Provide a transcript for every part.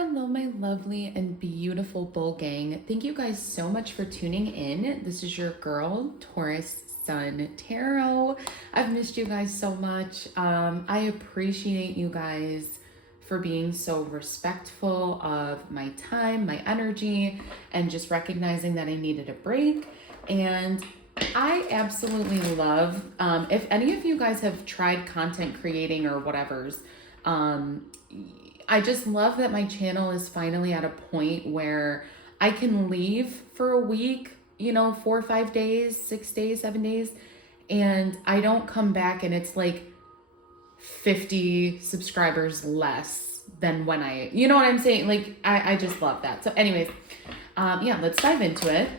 Hello, my lovely and beautiful bull gang. Thank you guys so much for tuning in. This is your girl, Taurus Sun Tarot. I've missed you guys so much. I appreciate you guys for being so respectful of my time, my energy, and just recognizing that I needed a break. And I absolutely love, if any of you guys have tried content creating or whatever's, I just love that my channel is finally at a point where I can leave for a week, 4 or 5 days, 6 days, 7 days, and I don't come back and it's like 50 subscribers less than when you know what I'm saying? Like, I just love that. So anyways, let's dive into it.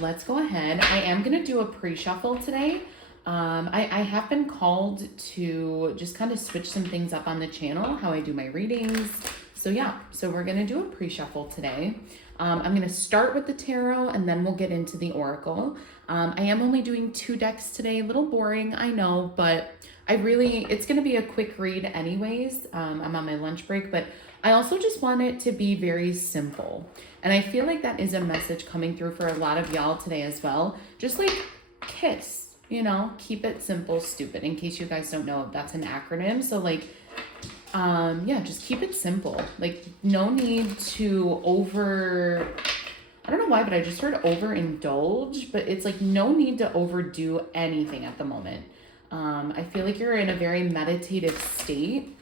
Let's go ahead. I am going to do a pre-shuffle today. I have been called to just kind of switch some things up on the channel, how I do my readings. So we're going to do a pre-shuffle today. I'm going to start with the tarot and then we'll get into the oracle. I am only doing 2 decks today, a little boring, I know, but it's going to be a quick read anyways. I'm on my lunch break, but I also just want it to be very simple. And I feel like that is a message coming through for a lot of y'all today as well. Just like KISS. Keep it simple, stupid, in case you guys don't know, that's an acronym. So just keep it simple. Like, no need to I don't know why, but I just heard overindulge, but it's like no need to overdo anything at the moment. I feel like you're in a very meditative state.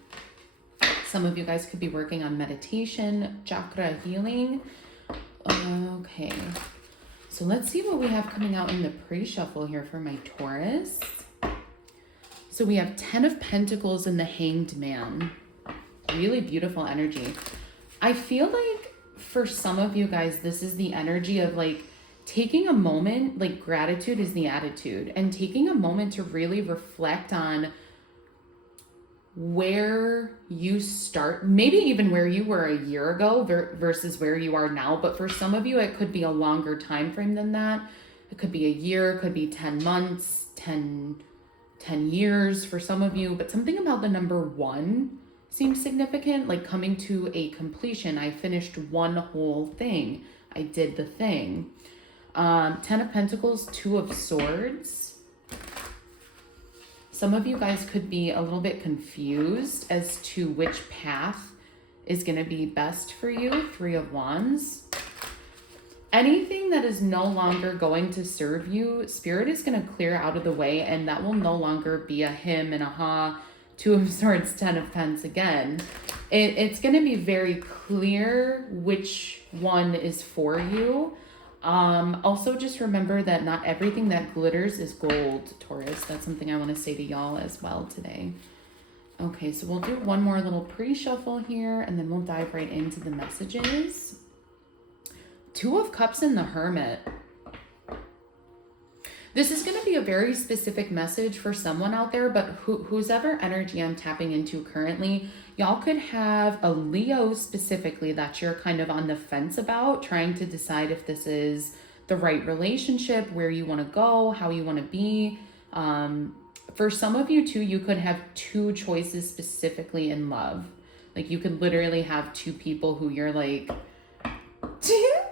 Some of you guys could be working on meditation, chakra healing. Okay. So let's see what we have coming out in the pre-shuffle here for my Taurus. So we have 10 of Pentacles and the Hanged Man. Really beautiful energy. I feel like for some of you guys, this is the energy of like taking a moment, like gratitude is the attitude, and taking a moment to really reflect on where you start, maybe even where you were a year ago versus where you are now. But for some of you, it could be a longer time frame than that. It could be a year, it could be 10 months, 10 years for some of you. But something about the number 1 seems significant, like coming to a completion. I finished one whole thing. I did the thing. 10 of Pentacles, 2 of Swords. Some of you guys could be a little bit confused as to which path is going to be best for you. 3 of Wands. Anything that is no longer going to serve you, Spirit is going to clear out of the way, and that will no longer be a him and a ha. 2 of Swords, 10 of Pents again. It's going to be very clear which one is for you. Also just remember that not everything that glitters is gold, Taurus. That's something I want to say to y'all as well today. Okay, so we'll do one more little pre-shuffle here and then we'll dive right into the messages. 2 of Cups and the Hermit. This is going to be a very specific message for someone out there, but whose ever energy I'm tapping into currently, y'all could have a Leo specifically that you're kind of on the fence about, trying to decide if this is the right relationship, where you want to go, how you want to be. For some of you too, you could have 2 choices specifically in love. Like you could literally have 2 people who you're like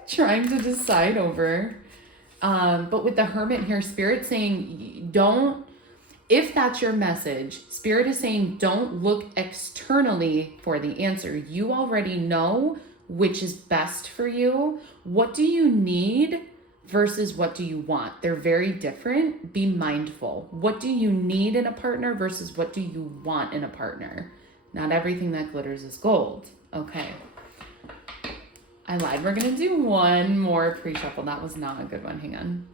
trying to decide over. But with the Hermit here, Spirit saying if that's your message, Spirit is saying don't look externally for the answer. You already know which is best for you. What do you need versus what do you want? They're very different. Be mindful. What do you need in a partner versus what do you want in a partner? Not everything that glitters is gold. Okay. I lied. We're going to do one more pre-shuffle. That was not a good one. Hang on.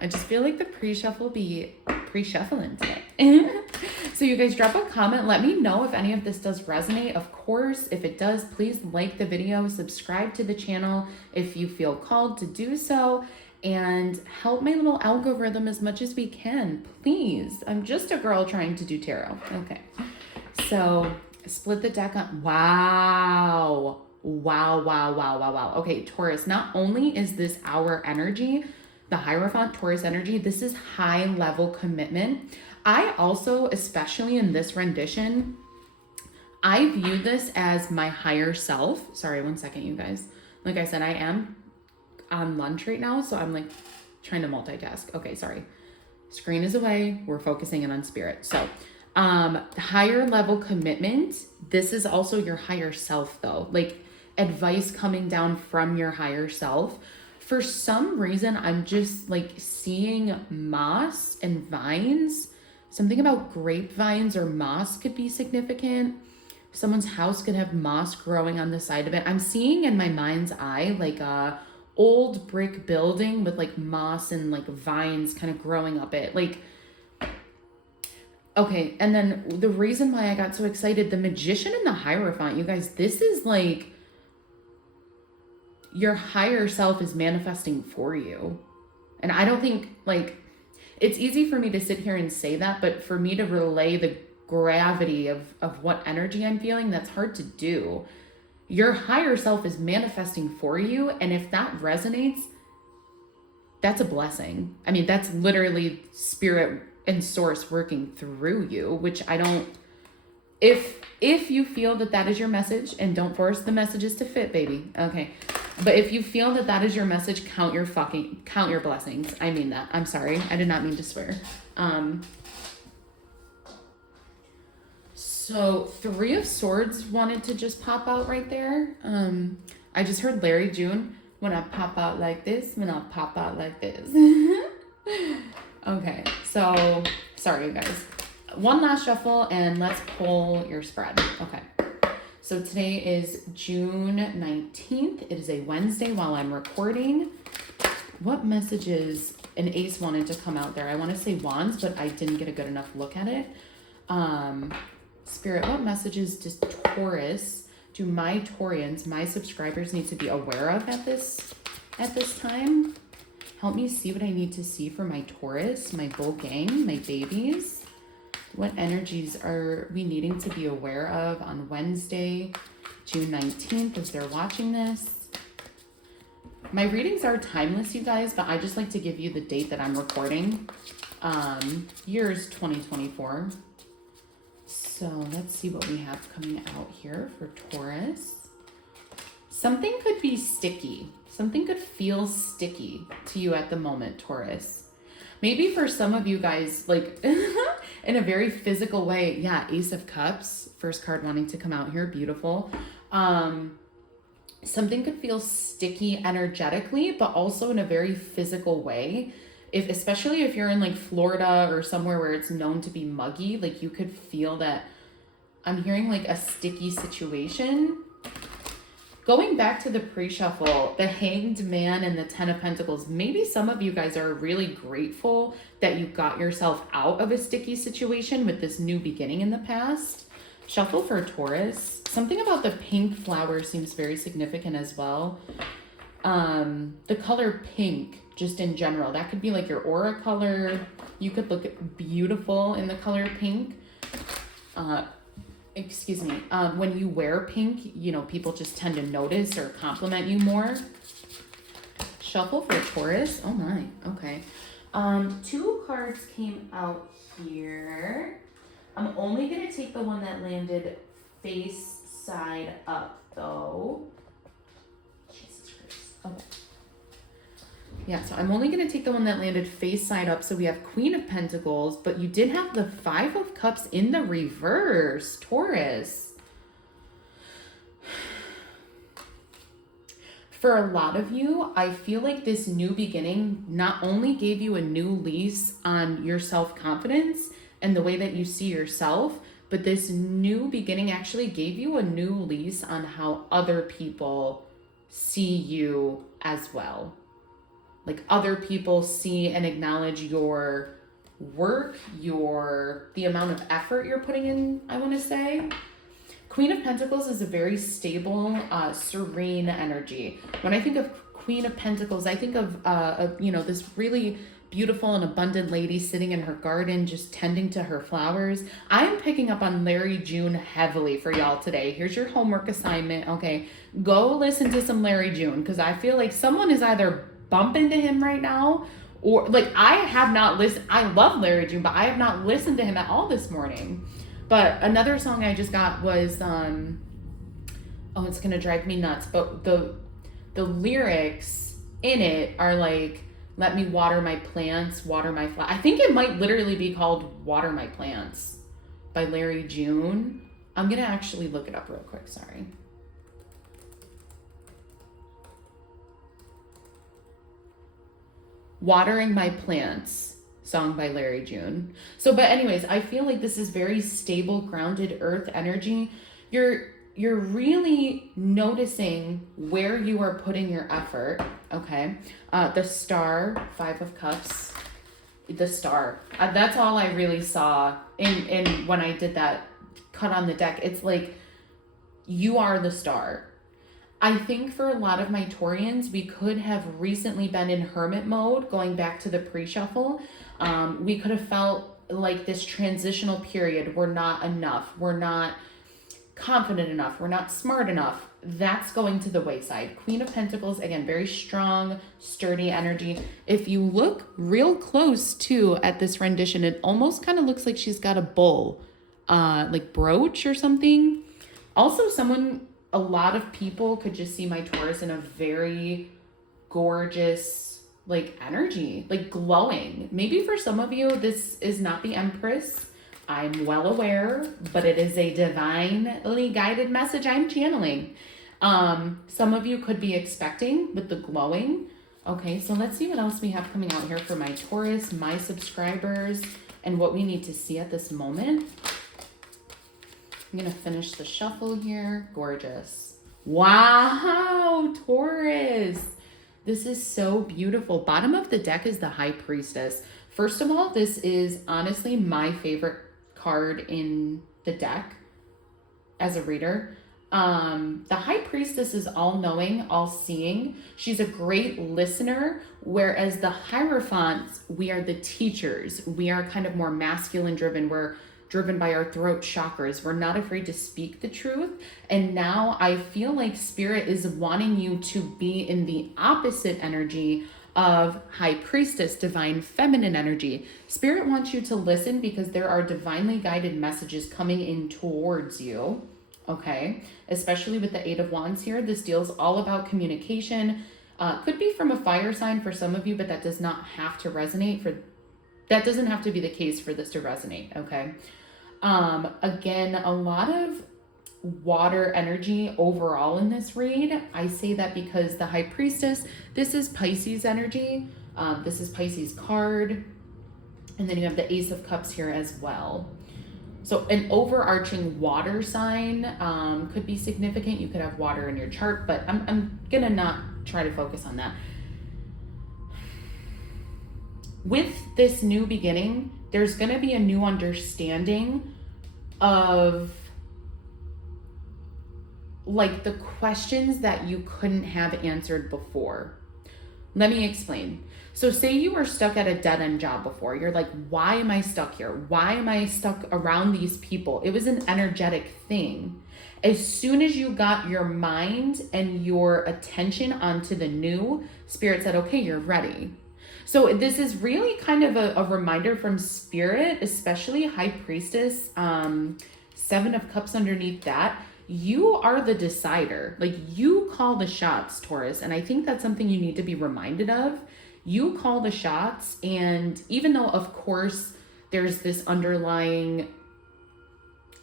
I just feel like the pre-shuffle be pre-shuffling today. So you guys drop a comment. Let me know if any of this does resonate. Of course, if it does, please like the video, subscribe to the channel if you feel called to do so, and help my little algorithm as much as we can. Please. I'm just a girl trying to do tarot. Okay. So split the deck on. Wow. Okay, Taurus, not only is this our energy, the Hierophant Taurus energy, this is high level commitment. I also, especially in this rendition, I view this as my higher self. Sorry, one second, you guys. Like I said, I am on lunch right now, so I'm like trying to multitask. Okay, sorry. Screen is away. We're focusing in on spirit. So, higher level commitment. This is also your higher self, though. Like advice coming down from your higher self. For some reason, I'm just like seeing moss and vines. Something about grapevines or moss could be significant. Someone's house could have moss growing on the side of it. I'm seeing in my mind's eye like a old brick building with like moss and like vines kind of growing up it. Like, okay, and then the reason why I got so excited, the Magician and the Hierophant, you guys, this is like your higher self is manifesting for you. And I don't think, like, it's easy for me to sit here and say that, but for me to relay the gravity of what energy I'm feeling, that's hard to do. Your higher self is manifesting for you, and if that resonates, that's a blessing. I mean, that's literally spirit and source working through you, which I don't, if you feel that that is your message, and don't force the messages to fit, baby. Okay. But if you feel that that is your message, count your blessings. I mean that. I'm sorry. I did not mean to swear. So Three of Swords wanted to just pop out right there. I just heard Larry June, when I pop out like this, when I pop out like this. Okay, so sorry you guys. One last shuffle and let's pull your spread. Okay. So today is June 19th. It is a Wednesday while I'm recording. What messages? An ace wanted to come out there. I want to say wands, but I didn't get a good enough look at it. Spirit, what messages does Taurus, do my Taurians, my subscribers need to be aware of at this time? Help me see what I need to see for my Taurus, my bull gang, my babies. What energies are we needing to be aware of on Wednesday, June 19th, as they're watching this? My readings are timeless, you guys, but I just like to give you the date that I'm recording. Year's 2024. So let's see what we have coming out here for Taurus. Something could be sticky. Something could feel sticky to you at the moment, Taurus. Maybe for some of you guys, like in a very physical way. Yeah, Ace of Cups, first card wanting to come out here. Beautiful. Something could feel sticky energetically, but also in a very physical way. Especially if you're in like Florida or somewhere where it's known to be muggy, like you could feel that. I'm hearing like a sticky situation. Going back to the pre-shuffle, the Hanged Man and the Ten of Pentacles, maybe some of you guys are really grateful that you got yourself out of a sticky situation with this new beginning in the past. Shuffle for Taurus. Something about the pink flower seems very significant as well. The color pink, just in general, that could be like your aura color. You could look beautiful in the color pink. Excuse me, when you wear pink, you know, people just tend to notice or compliment you more. Shuffle for Taurus. Oh my, okay. Two cards came out here. I'm only going to take the one that landed face side up, though. Jesus Christ. Okay. Yeah, so I'm only going to take the one that landed face side up. So we have Queen of Pentacles, but you did have the Five of Cups in the reverse, Taurus. For a lot of you, I feel like this new beginning not only gave you a new lease on your self-confidence and the way that you see yourself, but this new beginning actually gave you a new lease on how other people see you as well. Like other people see and acknowledge your work, the amount of effort you're putting in, I want to say. Queen of Pentacles is a very stable, serene energy. When I think of Queen of Pentacles, I think of, this really beautiful and abundant lady sitting in her garden, just tending to her flowers. I'm picking up on Larry June heavily for y'all today. Here's your homework assignment. Okay, go listen to some Larry June, because I feel like someone is either bump into him right now, or like I have not listened. I love Larry June, but I have not listened to him at all this morning. But another song I just got was, oh, it's gonna drive me nuts, but the lyrics in it are like, let me water my plants, water my flowers. I think it might literally be called Water My Plants by Larry June. I'm gonna actually look it up real quick, sorry. Watering My Plants, song by Larry June. So, but anyways, I feel like this is very stable, grounded earth energy. You're really noticing where you are putting your effort, okay? The star, 5 of Cups, the star. That's all I really saw in when I did that cut on the deck. It's like, you are the star. I think for a lot of my Taurians, we could have recently been in hermit mode, going back to the pre-shuffle. We could have felt like this transitional period, we're not enough, we're not confident enough, we're not smart enough. That's going to the wayside. Queen of Pentacles, again, very strong, sturdy energy. If you look real close too at this rendition, it almost kind of looks like she's got a bull, like brooch or something. Also, a lot of people could just see my Taurus in a very gorgeous, like, energy, like glowing. Maybe for some of you, this is not the Empress. I'm well aware, but it is a divinely guided message I'm channeling. Some of you could be expecting with the glowing. Okay, so let's see what else we have coming out here for my Taurus, my subscribers, and what we need to see at this moment. I'm going to finish the shuffle here. Gorgeous. Wow, Taurus. This is so beautiful. Bottom of the deck is the High Priestess. First of all, this is honestly my favorite card in the deck as a reader. The High Priestess is all-knowing, all-seeing. She's a great listener, whereas the Hierophants, we are the teachers. We are kind of more masculine-driven. We're driven by our throat chakras. We're not afraid to speak the truth. And now I feel like Spirit is wanting you to be in the opposite energy of High Priestess, divine feminine energy. Spirit wants you to listen because there are divinely guided messages coming in towards you, okay? Especially with the 8 of Wands here. This deals all about communication. Could be from a fire sign for some of you, but that does not have to resonate that doesn't have to be the case for this to resonate, okay? Again, a lot of water energy overall in this read. I say that because the High Priestess, this is Pisces energy. This is Pisces card. And then you have the Ace of Cups here as well. So an overarching water sign could be significant. You could have water in your chart, but I'm gonna not try to focus on that. With this new beginning, there's going to be a new understanding of like the questions that you couldn't have answered before. Let me explain. So say you were stuck at a dead-end job before. You're like, why am I stuck here? Why am I stuck around these people? It was an energetic thing. As soon as you got your mind and your attention onto the new, Spirit said, okay, you're ready. So this is really kind of a reminder from Spirit, especially High Priestess, 7 of Cups underneath that. You are the decider. Like, you call the shots, Taurus. And I think that's something you need to be reminded of. You call the shots. And even though, of course, there's this underlying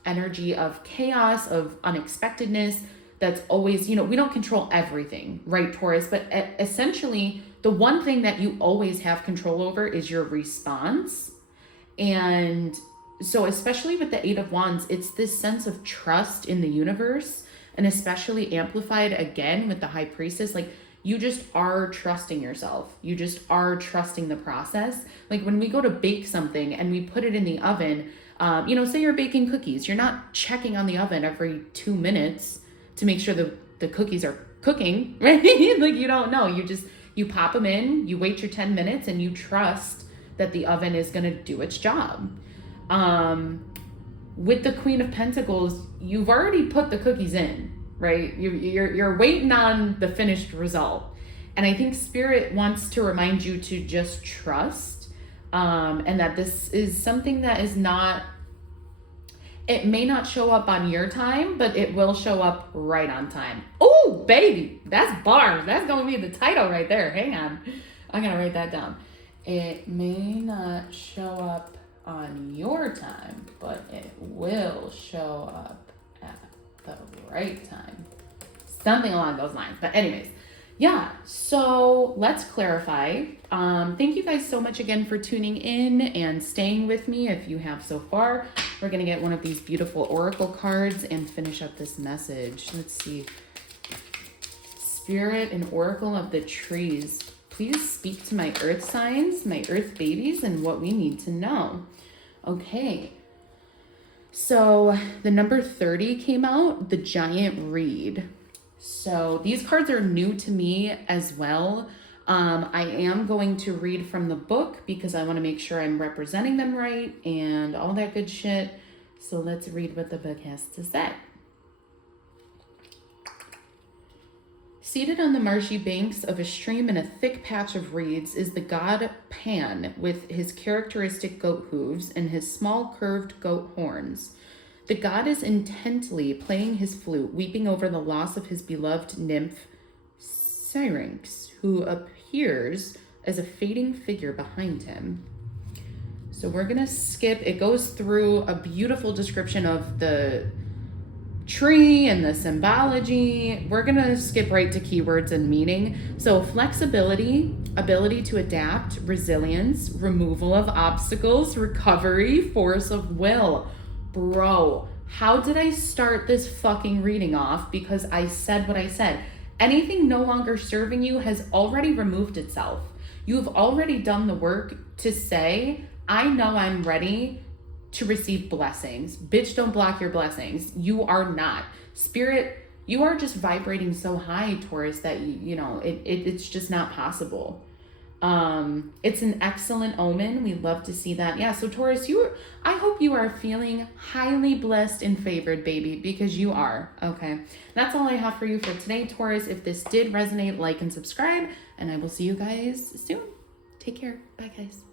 energy of chaos, of unexpectedness, that's always, you know, we don't control everything, right, Taurus? But essentially, the one thing that you always have control over is your response. And so especially with the 8 of Wands, it's this sense of trust in the universe, and especially amplified again with the High Priestess. Like, you just are trusting yourself. You just are trusting the process. Like when we go to bake something and we put it in the oven, you know, say you're baking cookies, you're not checking on the oven every 2 minutes to make sure the cookies are cooking, right? Like, you don't know. You pop them in, you wait your 10 minutes, and you trust that the oven is going to do its job. With the Queen of Pentacles, you've already put the cookies in, right? You're waiting on the finished result. And I think Spirit wants to remind you to just trust, and that this is something that is not It may not show up on your time, but it will show up right on time. Oh, baby, that's bars. That's going to be the title right there. Hang on. I'm going to write that down. It may not show up on your time, but it will show up at the right time. Something along those lines. But anyways, yeah, so let's clarify. Thank you guys so much again for tuning in and staying with me. If you have so far, we're going to get one of these beautiful oracle cards and finish up this message. Let's see. Spirit and oracle of the trees. Please speak to my earth signs, my earth babies, and what we need to know. Okay. So the number 30 came out, the giant reed. So these cards are new to me as well. I am going to read from the book because I want to make sure I'm representing them right and all that good shit. So let's read what the book has to say. Seated on the marshy banks of a stream in a thick patch of reeds is the god Pan with his characteristic goat hooves and his small curved goat horns. The god is intently playing his flute, weeping over the loss of his beloved nymph Syrinx, who appears as a fading figure behind him. So we're gonna skip. It goes through a beautiful description of the tree and the symbology. We're gonna skip right to keywords and meaning. So flexibility, ability to adapt, resilience, removal of obstacles, recovery, force of will. Bro, how did I start this fucking reading off? Because I said what I said. Anything no longer serving you has already removed itself. You've already done the work to say, I know I'm ready to receive blessings. Bitch, don't block your blessings. You are not. Spirit, you are just vibrating so high, Taurus, that it's just not possible. It's an excellent omen. We love to see that. Yeah, so Taurus, I hope you are feeling highly blessed and favored, baby, because you are. Okay, that's all I have for you for today, Taurus. If this did resonate, like and subscribe, and I will see you guys soon. Take care. Bye, guys.